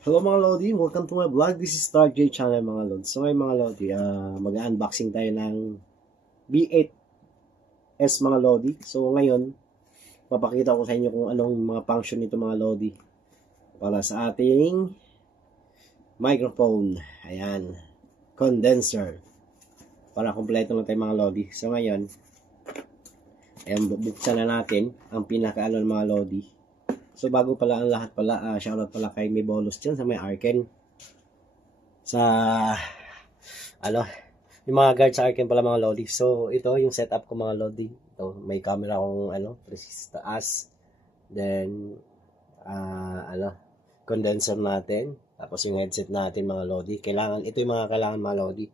Hello mga Lodi, welcome to my vlog. This is Star J Channel mga Lodi. So ngayon mga Lodi, mag-unboxing tayo ng B8S mga Lodi. So ngayon, papakita ko sa inyo kung anong mga function nito mga Lodi. Para sa ating microphone. Ayan, condenser. Para kumpleto na tayo mga Lodi. So ngayon, ayan, buksan na natin ang pinaka-ano ng mga Lodi. So bago pala ang lahat pala, shoutout pala kay May Bolos dyan sa may Arken. Sa, yung mga guard sa Arken pala mga Lodi. So ito yung setup ko mga Lodi. Ito, may camera akong, 360 taas. Then, condenser natin. Tapos yung headset natin mga Lodi. Ito yung mga kailangan mga Lodi.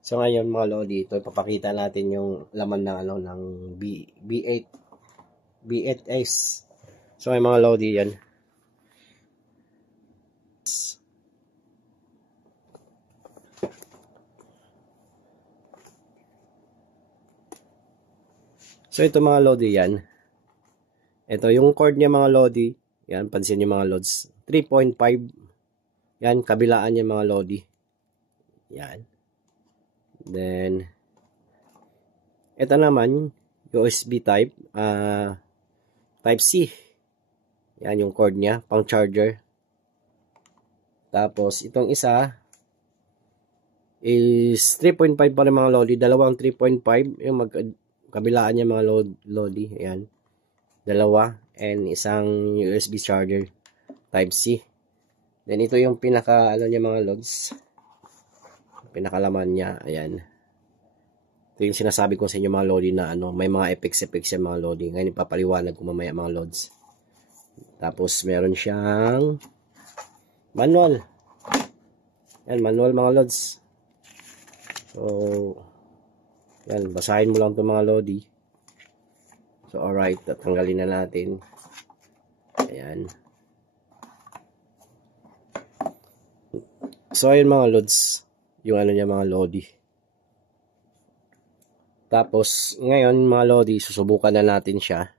So ngayon mga Lodi, ito ipapakita natin yung laman ng, ng B8S. So may mga Lodi yan. So ito mga Lodi yan. Ito yung cord niya mga Lodi. Yan, pansin niyo mga Lods. 3.5. Yan, kabilaan niya mga Lodi. Yan. Then, ito naman, USB type. Type C. Yan yung cord niya, pang charger. Tapos, itong isa is 3.5 pa rin mga Lodi. Dalawang 3.5. Yung kabilaan niya mga Lodi. Ayan. Dalawa. And isang USB charger. Type C. Then, ito yung pinaka, niya mga Lods. Pinakalaman niya. Ayan. Ito yung sinasabi ko sa inyo mga Lodi na may mga effects yan mga Lodi. Ngayon, ipapaliwanag ko mamaya mga Lods. Tapos, meron siyang manual. Yan, manual mga Lods. So, yan, basahin mo lang ito mga Lodi. So, alright, tatanggalin na natin. Ayan. So, ayun mga Lods. Yung niya mga Lodi. Tapos, ngayon mga Lodi, susubukan na natin siya.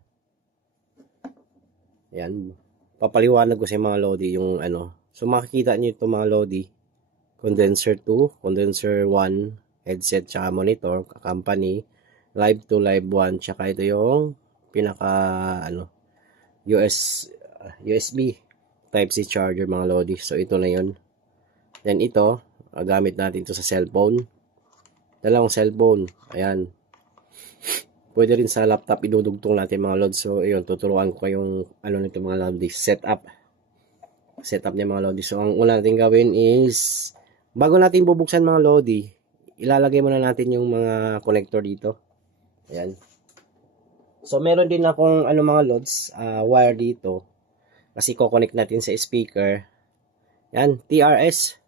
Ayan. Papaliwanag ko sa mga Lodi yung So, makikita nyo ito mga Lodi. Condenser 2, condenser 1, headset, tsaka monitor, company, live 2, live 1, tsaka ito yung pinaka, USB Type-C charger mga Lodi. So, ito na yun. Then, ito, gamit natin ito sa cellphone. Dalawang cellphone. Ayan. Pwede rin sa laptop idudugtong natin mga Lodi. So, ayun, tuturuan ko kayong nito mga Lodi. Setup niya mga Lodi. So, ang una natin gawin is, bago natin bubuksan mga Lodi, ilalagay muna natin yung mga connector dito. Ayan. So, meron din akong mga Lods, wire dito. Kasi ko-connect natin sa speaker. Ayan, TRS.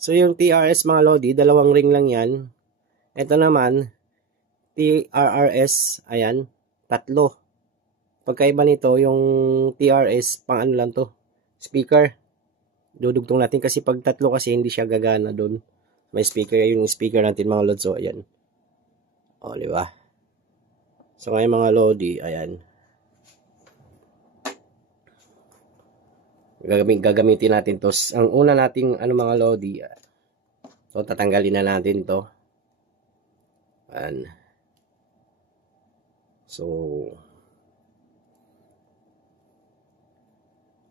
So, yung TRS mga Lodi, dalawang ring lang yan. Ito naman, TRRS, ayan, 3. Pagkaiba nito, yung TRS, pang lang to, speaker. Dudugtong natin kasi pag 3 kasi hindi siya gagana doon. May speaker, yung speaker natin mga Lods. So, ayan. O, diba? So, ngayon mga Lodi, ayan. Gagamitin natin to. Ang una nating, mga Lodi, so, tatanggalin na natin to. Ayan. So,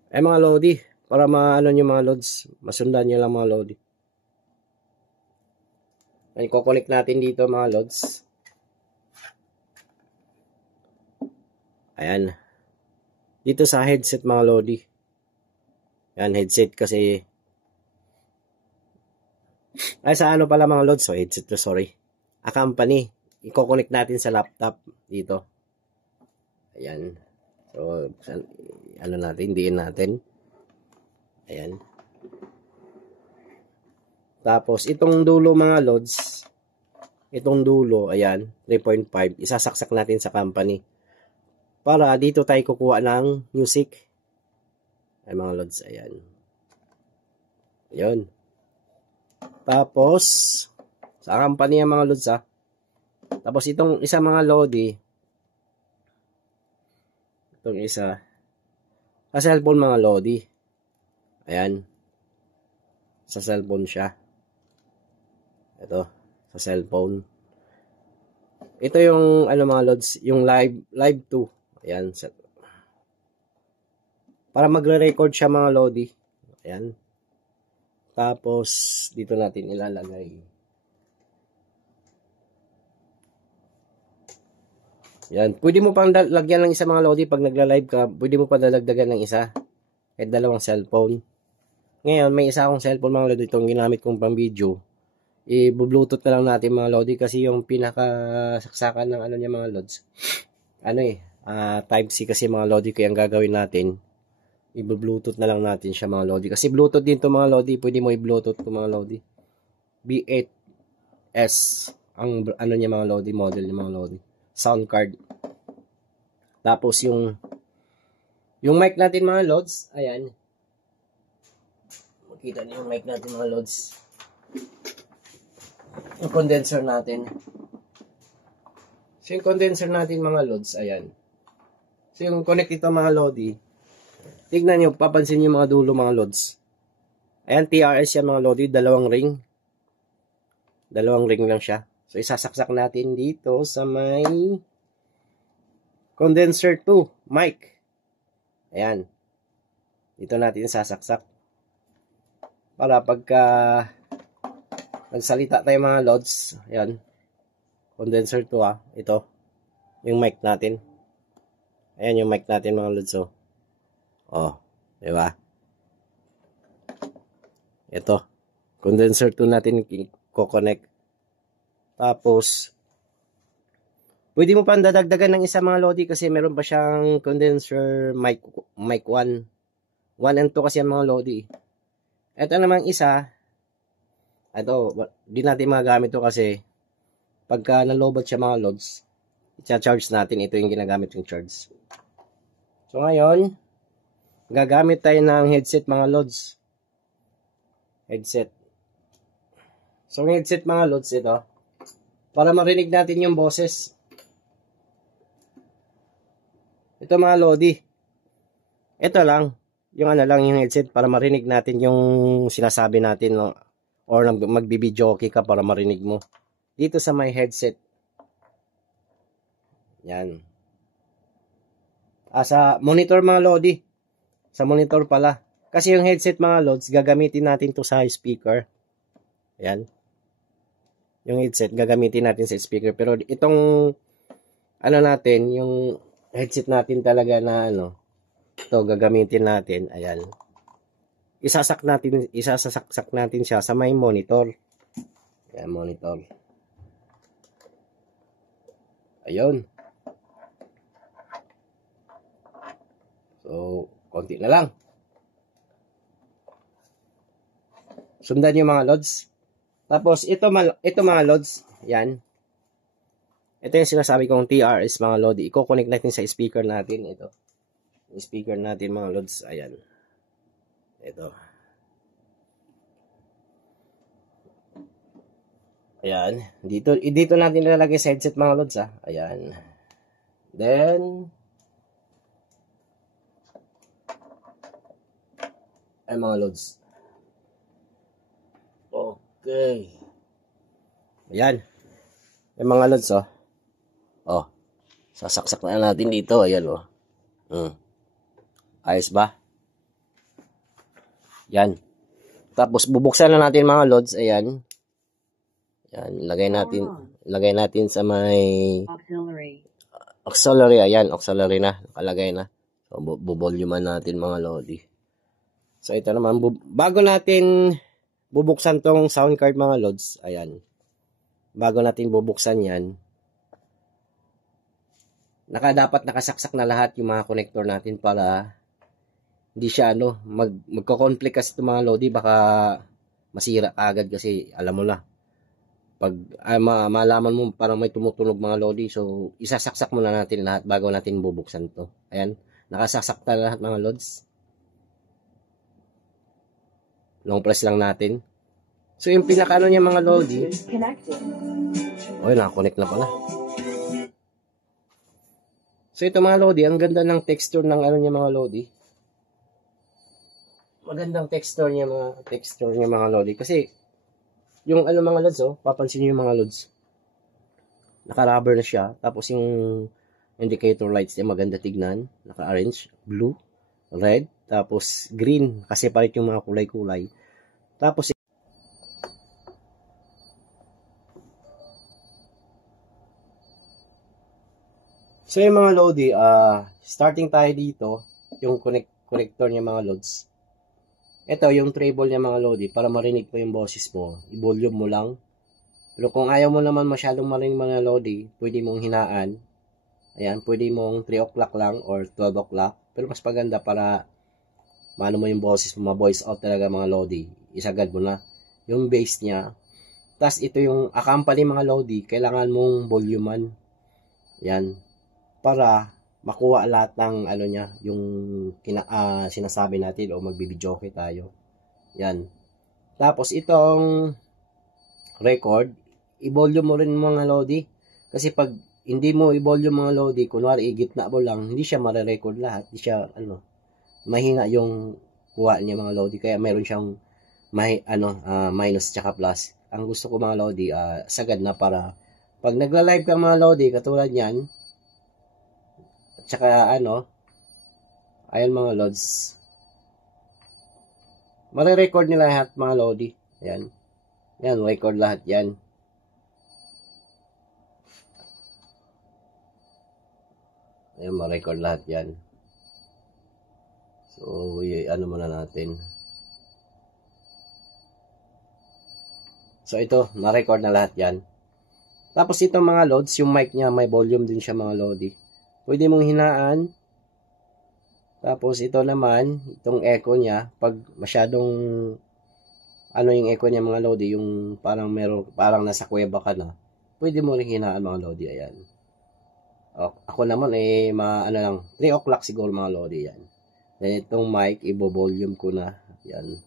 mga Lodi, para nyo mga Lods, masundan nyo lang mga Lodi. Ayan, i-connect natin dito mga Lods. Ayan. Dito sa headset mga Lodi. Ayan, headset kasi. Ay, sa pala mga Lods, so headset to, sorry. A company. I-connect natin sa laptop dito. Ayan. So, natin, diin natin. Ayan. Tapos, itong dulo mga Lods, itong dulo, ayan, 3.5, isasaksak natin sa company. Para dito tayo kukuha ng music. Ay mga Lods, ayan. Ayan. Tapos, sa company mga Lods Tapos itong isa mga Lodi, itong isa, sa cellphone mga Lodi. Ayan. Sa cellphone siya. Ito. Sa cellphone. Ito yung, ano mga lods, yung live 2. Ayan. Para magre-record siya mga lodi. Ayan. Tapos, dito natin ilalagay. Yan. Pwede mo pang lagyan ng isa mga lodi pag nagla-live ka. Pwede mo pa dadagdagan ng isa. Kahit dalawang cellphone. Ngayon, may isa akong cellphone mga lodi. Itong ginamit kong pang video. I-bluetooth na lang natin mga lodi. Kasi yung pinakasaksakan ng ano niya mga lods. Type C kasi mga lodi. Kaya ang gagawin natin, i-bluetooth na lang natin siya mga lodi. Kasi bluetooth din to mga lodi. Pwede mo i-bluetooth to mga lodi. B8S. Ang ano niya mga lodi. Model niya mga lodi. Sound card. Tapos yung mic natin mga lods, ayan. Makita niyo yung mic natin mga lods. Yung condenser natin. So yung condenser natin mga lods, ayan. So yung connect ito mga lodi. Tignan niyo, papansin niyo mga dulo mga lods. Ayan, TRS yan mga lodi, dalawang ring. Dalawang ring lang siya. So, isasaksak natin dito sa may condenser 2, mic. Ayan. Dito natin sasaksak. Para pagka nagsalita tayo mga lods, ayan. Condenser 2 ito. Yung mic natin. Ayan yung mic natin mga lods. Diba? Ito. Condenser 2 natin i-connect. Tapos, pwede mo pa dadagdagan ng isa mga lodi kasi meron pa siyang condenser mic 1. 1 and 2 kasi ang mga lodi. Ito namang isa, ito, di natin magagamit to kasi pagka nalobot siya mga lods, i-charge natin. Ito yung ginagamit yung charge. So ngayon, gagamit tayo ng headset mga lods. Headset. So yung headset mga lods ito, para marinig natin yung boses. Ito mga lodi. Ito lang. Yung yung headset para marinig natin yung sinasabi natin. No? Or magbibideo okay ka para marinig mo. Dito sa may headset. Yan. Sa monitor mga lodi. Sa monitor pala. Kasi yung headset mga lods, gagamitin natin to sa speaker. Yan. Yung headset, gagamitin natin sa speaker. Pero itong, natin, yung headset natin talaga na, ito, gagamitin natin. Ayan. Isasaksak natin siya sa may monitor. Ayan, monitor. Ayun. So, konti na lang. Sundan yung mga lods. Tapos, ito mga lods, yan. Ito yung sinasabi kong TRS mga lodi. I-connect natin sa speaker natin. Ito. Yung speaker natin mga lods, ayan. Ito. Ayan. Dito natin nilalagay sa headset mga lods, Ayan. Then, ay mga lods. Okay. Ayan. Yung mga lods, sasaksak na natin dito. Ayan, Ayos ba? Yan. Tapos, bubuksan na natin mga lods. Ayan. Yan. Lagay natin sa may auxiliary. Ayan. Auxiliary na. Nakalagay na. So, buvoluman natin mga lodi. So, ito naman. Bago natin bubuksan tong sound card mga lods. Ayan. Bago natin bubuksan yan, dapat nakasaksak na lahat yung mga connector natin para hindi siya magko-conflict kasi itong mga lodi, baka masira agad kasi alam mo na. Pag malaman mo parang may tumutunog mga lodi, so isasaksak muna natin lahat bago natin bubuksan to. Ayan, nakasaksak na lahat mga lods. Long press lang natin. So, yung pinakano niya mga lodi. Nakakonect na pala. So, ito mga lodi, ang ganda ng texture ng niya mga lodi. magandang texture niya mga lodi. Kasi, yung ano mga lods, oh, papansin niyo yung mga lods. Naka-rubber na siya. Tapos yung indicator lights niya maganda tignan. Naka-orange, blue, red, tapos green. Kasi palit yung mga kulay-kulay. Tapos, so yung mga lodi, starting tayo dito, yung connector niya mga lods. Ito, yung treble niya mga lodi, para marinig mo yung boses mo, i-volume mo lang. Pero kung ayaw mo naman masyadong marinig mga lodi, pwede mong hinaan. Ayan, pwede mong 3 o'clock lang or 12 o'clock. Pero mas maganda para maano mo yung boses mo, ma-voice out talaga mga lodi. Isagad mo na yung bass niya. Tapos ito yung accompany mga lodi, kailangan mong volumean. Yan. Para makuha lahat ng ano niya, yung sinasabi natin o magbibidyoke tayo. Yan. Tapos itong record, i-volume mo rin mga lodi. Kasi pag hindi mo i-volume mga lodi, kunwari i-gitna mo lang, hindi siya mare-record lahat. Hindi siya, mahina yung kuha niya mga lodi. Kaya meron siyang minus tsaka plus. Ang gusto ko mga lodi, sagad na para pag nagla-live ka mga lodi, katulad yan, tsaka ayan mga lods. Mare-record nila lahat mga lodi. Ayan. Yan, record lahat yan. Ayan, ma-record lahat yan. So, muna natin. So, ito, na-record na lahat yan. Tapos itong mga loads, yung mic niya, may volume din siya mga lodi. Pwede mong hinaan. Tapos ito naman, itong echo niya, pag masyadong yung echo niya mga lodi, yung parang nasa kuweba ka na, pwede mo rin hinaan mga lodi, ayan. Ako naman 3 o'clock siguro mga lodi, yan. Then itong mic, ibo-volume ko na, yan.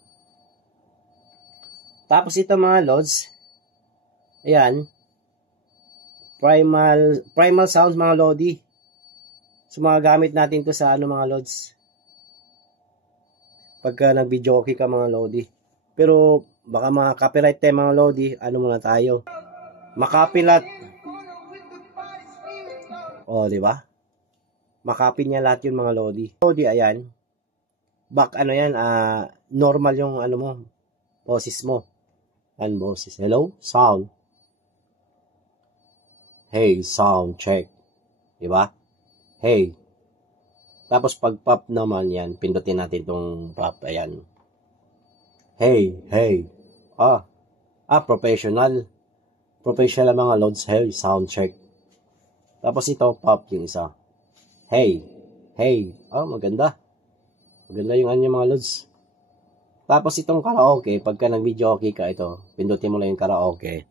Tapos ito mga lods, ayan, primal sounds mga lodi. So, mga gamit natin to sa mga lods. Pagka nag-video okay ka mga lodi. Pero, baka mga copyright tayo mga lodi. Muna tayo. Makapilot. O, di ba? Makapin niya lahat yun mga lodi. Lodi, ayan. Back, normal yung, boses mo. Boses. Hello? Sound. Hey, sound check. Di ba? Hey. Tapos pag pop naman yan, pindutin natin itong pop. Ayan. Hey, hey. Professional. Professional mga loads. Hey, sound check. Tapos ito, pop yung isa. Hey, hey. Maganda. Maganda yung mga loads. Tapos itong karaoke, pagka nag-video okay ka, ito, pindutin mo lang yung karaoke.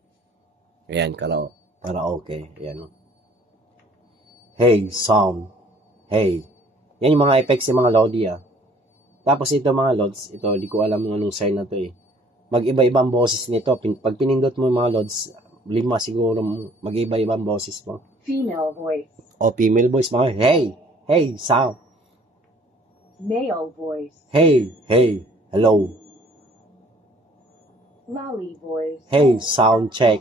Ayan, karaoke. Ayan. Hey, sound. Hey. Yan yung mga effects yung mga lodi, Tapos ito mga lods, ito, di ko alam anong sign na to, Mag-iba-ibang boses nito. Pag pinindot mo yung mga lods, 5 siguro, mag-iba-ibang boses mo. Female voice. Female voice, mga, hey, hey, sound. Male voice. Hey, hey, hello. Lolly voice. Hey, sound check.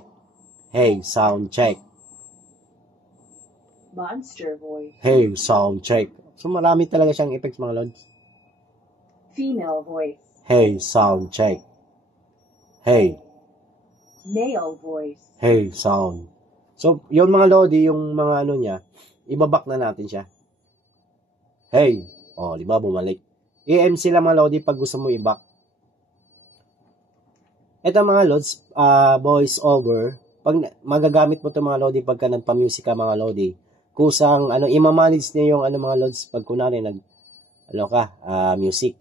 Hey, sound check. Monster voice. Hey, sound check. So, marami talaga siyang effects mga lods. Female voice. Hey, sound check. Hey. Male voice. Hey, sound. So, yung mga lodi, yung mga niya, ibabak na natin siya. Hey. Di ba, bumalik. EMC lang mga lodi pag gusto mo i-back. Ito mga lods, voice over, pag magagamit mo ito mga lodi pagka nagpa-music ka mga lodi, kusang imamanage niya yung mga lods pag kunwari music.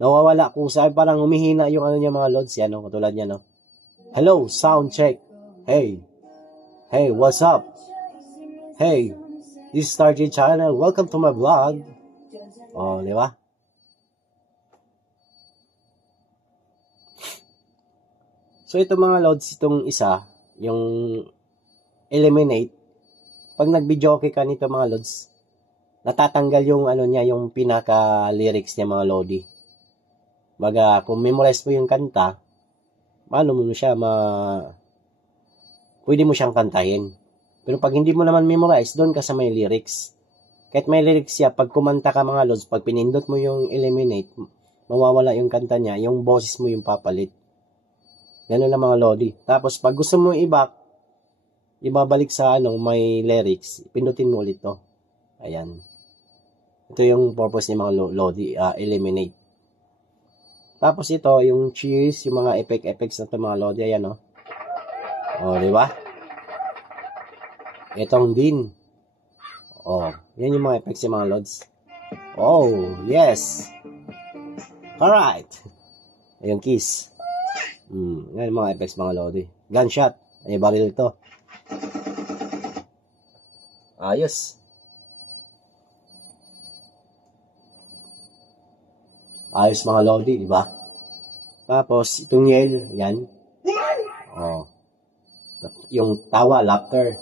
Nawawala kusang parang humihina yung niya mga lods yan, katulad niya, no. Hello, sound check. Hey. Hey, what's up? Hey, this is Stargate Channel. Welcome to my vlog. Di ba? So ito mga lods, itong isa, yung eliminate. Pag nag-video okay ka nito mga lods, natatanggal yung niya, yung pinaka-lyrics niya mga lodi. Baga, kung memorize mo yung kanta, paano mo siya pwede mo siyang kantahin. Pero pag hindi mo naman memorize, doon ka sa may lyrics. Kahit may lyrics siya, pag kumanta ka mga lods, pag pinindot mo yung eliminate, mawawala yung kanta niya, yung boses mo yung papalit. Ganun lang mga lodi. Tapos pag gusto mo ibabalik sa may lyrics, pindutin mo ulit to. Ayan. Ito yung purpose ni mga lodi, eliminate. Tapos ito, yung cheers, yung mga effects na ito mga lodi, ayan o. Di ba? Itong din. Yan yung mga effects yung mga lods. Yes. Alright. Ayun, kiss. Yan yung mga effects mga lodi. Gunshot. Ay, baril ito. Ayos. Ayos mga lodi, di ba? Tapos, itong yell, yan. Yung tawa, laughter.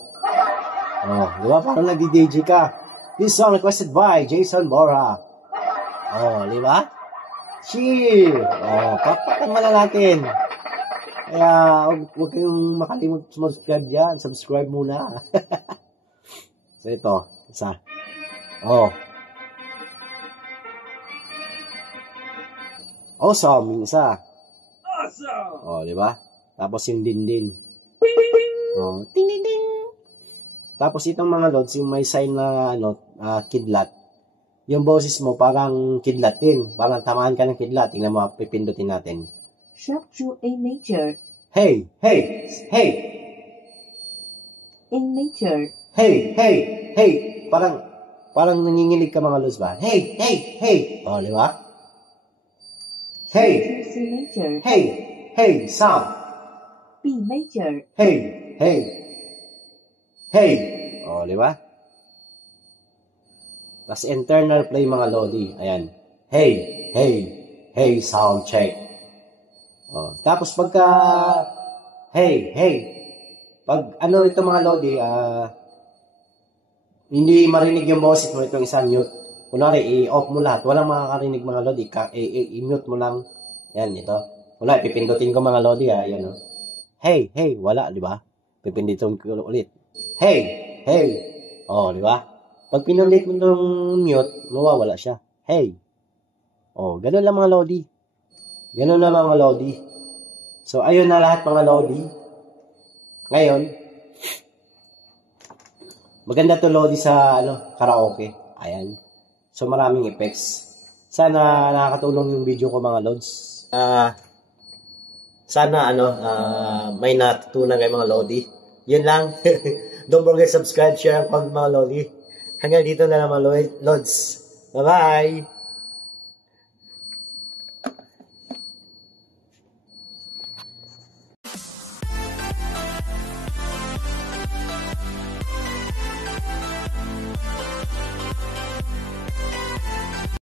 Di ba? Parang nagdi-DJ ka. This song requested by Jason Mora. Di ba? Cheer! Kapatan mo na natin. Kaya, huwag kayong makalimut subscribe dyan. Subscribe muna. So, ito. Isa. Awesome. Yung isa. Awesome! Di ba? Tapos yung din. Ting ding ding. Tapos itong mga lods, yung may sign na kidlat. Yung boses mo parang kidlat din. Parang tamaan ka ng kidlat. Tingnan mo, pipindutin natin. Sharp to A major. Hey! A major. Hey! Parang nanginginig ka mga lods ba? Hey! Di ba? Hey! C major. Hey! Sam! B major. Hey! Di ba? Tapos internal play mga lodi. Ayan. Hey, sound check. Tapos pagka hey. Pag ito mga lodi, hindi marinig yung boses mo, itong isang mute. Kunwari, i-off mo lahat. Walang makakarinig mga lodi. I-mute mo lang. Yan, ito. Wala, pipindutin ko mga lodi. Ayan, Hey, wala, di ba? Pipindutin ko ulit. Hey. Di ba? Pag pinundit mo ng mute, mawawala siya. Hey. Ganun lang mga lodi. Ganun lang mga lodi. So, ayun na lahat mga lodi. Ngayon, maganda to lodi sa karaoke. Ayan. So, maraming effects. Sana nakakatulong yung video ko mga lods. Sana may natutunan kayo mga lodi. Yun lang. Don't forget subscribe, share, and comment mga lodi. Hanggang dito na lang mga lods. Bye-bye!